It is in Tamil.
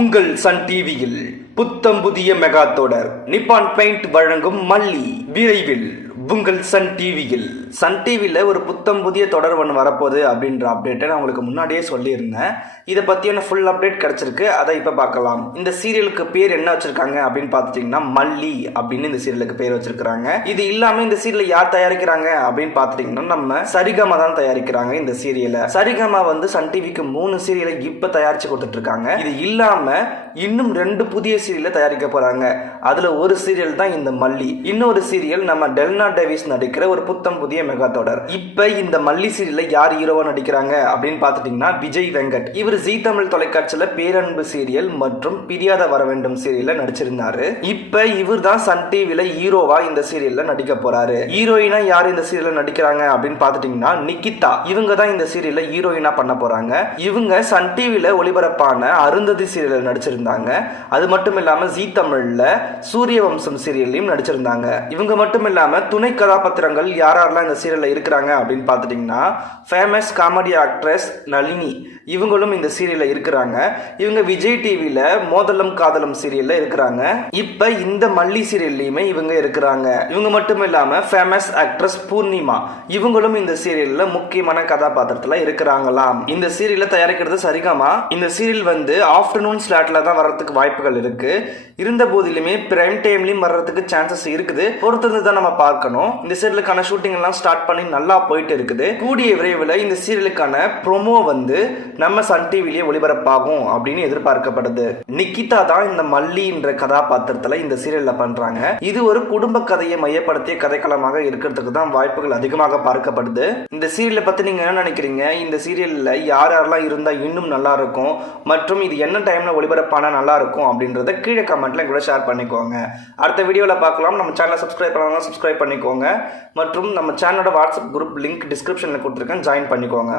உங்கள் சன் டிவியில் புத்தம் புதிய மெகா தொடர் நிப்பான் பெயிண்ட் வழங்கும் மல்லி விரைவில் உங்கள் சன் டிவியில் ஒரு புத்தம் புதிய தொடர் ஒன்று வரப்போகுது அப்படின்ற அப்டேட்டை நான் உங்களுக்கு முன்னாடியே சொல்லியிருந்தேன். இதை பற்றியான ஃபுல் அப்டேட் கிடச்சிருக்கு. அதை இப்போ பார்க்கலாம். இந்த சீரியலுக்கு பேர் என்ன வச்சுருக்காங்க அப்படின்னு பார்த்துட்டிங்கன்னா மல்லி அப்படின்னு இந்த சீரியலுக்கு பேர் வச்சுருக்காங்க. இது இல்லாமல் இந்த சீரியலை யார் தயாரிக்கிறாங்க அப்படின்னு பார்த்துட்டிங்கன்னா நம்ம சரிகமா தான் தயாரிக்கிறாங்க. இந்த சீரியலை சரிகமா சன் டிவிக்கு 3 சீரியலை இப்போ தயாரித்து கொடுத்துட்ருக்காங்க. இது இல்லாமல் இன்னும் 2 புதிய சீரியலை தயாரிக்க போகிறாங்க. அதில் ஒரு சீரியல் தான் இந்த மல்லி. இன்னொரு சீரியல் நம்ம டெல்னா டேவிஸ் நடிக்கிற ஒரு புத்தம் புதிய மெகா தொடர். இப்ப இந்த மல்லி சீரியல்ல யார் ஹீரோவா நடிக்கிறாங்க அப்படின்னு பாத்துட்டீங்கன்னா விஜய் வெங்கட். இவர் ஜீ தமிழ் தொலைக்காட்சியில பேரன்பு சீரியல் மற்றும் பிரியாத வர வேண்டும் சீரியல்ல நடிச்சிருந்தாரு. இப்ப இவர் தான் சன் டிவில ஹீரோவா இந்த சீரியல்ல நடிக்க போறாரு. ஹீரோயினா யார் இந்த சீரியல்ல நடிக்கிறாங்க அப்படின்னு பாத்துட்டீங்கன்னா நிகிதா. இவங்க தான் இந்த சீரியல்ல ஹீரோயினா பண்ண போறாங்க. இவங்க சன் டிவில ஒளிபரப்பான அருந்ததி சீரியல்ல நடிச்சிருந்தாங்க. அது மட்டும் இல்லாம ஜீ தமிழ்ல சூரிய வம்சம் சீரியல்லையும் நடிச்சிருந்தாங்க. இவங்க மட்டும் இல்லாம துணை கதாபாத்திரங்கள் யாரெல்லாம் இந்த சீரியல்ல இருக்கிறாங்க அப்படின்னு பார்த்துட்டீங்கன்னா ஃபேமஸ் காமெடி ஆக்ட்ரஸ் நளினி இவங்களும் இந்த சீரியல்ல இருக்கிறாங்க. இவங்க விஜய் டிவில மோதலம் காதலம் சீரியல்ல இருக்கிறாங்க. இப்ப இந்த மல்லி சீரியல்லையுமே இவங்க இருக்கிறாங்க. இவங்க மட்டும் இல்லாம ஃபேமஸ் ஆக்ட்ரஸ் பூர்ணிமா இவங்களும் இந்த சீரியல்ல முக்கியமான கதாபாத்திரத்துல இருக்கிறாங்களாம். இந்த சீரியல்ல தயாரிக்கிறது சரிகமா. இந்த சீரியல் ஆஃப்டர்நூன் ஸ்லாட்ல தான் வர்றதுக்கு வாய்ப்புகள் இருக்கு. இருந்த போதிலுமே பிரைம் டைம்லயும் வர்றதுக்கு சான்சஸ் இருக்குது. பொறுத்தது தான் நம்ம பார்க்கணும். இந்த சீரியலுக்கான ஷூட்டிங் எல்லாம் ஸ்டார்ட் பண்ணி நல்லா போயிட்டு இருக்குது. கூடிய விரைவில் இந்த சீரியலுக்கான ப்ரோமோ நம்ம சன் டிவிலேயே ஒளிபரப்பாகும் அப்படின்னு எதிர்பார்க்கப்படுது. நிகிதா தான் இந்த மல்லின்ற கதாபாத்திரத்துல இந்த சீரியல்ல பண்றாங்க. இது ஒரு குடும்ப கதையை மையப்படுத்திய கதைக்களமாக இருக்கிறதுக்கு தான் வாய்ப்புகள் அதிகமாக பார்க்கப்படுது. இந்த சீரியலை பத்தி நீங்க என்ன நினைக்கிறீங்க? இந்த சீரியல்ல யாரெல்லாம் இருந்தா இன்னும் நல்லா இருக்கும் மற்றும் இது என்ன டைம்ல ஒளிபரப்பானா நல்லா இருக்கும் அப்படின்றத கீழே கமெண்ட்ல கூட ஷேர் பண்ணிக்கோங்க. அடுத்த வீடியோல பார்க்கலாம். நம்ம சேனலை சப்ஸ்கிரைப் பண்ணாங்க சப்ஸ்கிரைப் பண்ணிக்கோங்க மற்றும் நம்ம சேனலோட வாட்ஸ்அப் குரூப் லிங்க் டிஸ்கிரிப்ஷன்ல கொடுத்துருக்கேன். ஜாயின் பண்ணிக்கோங்க.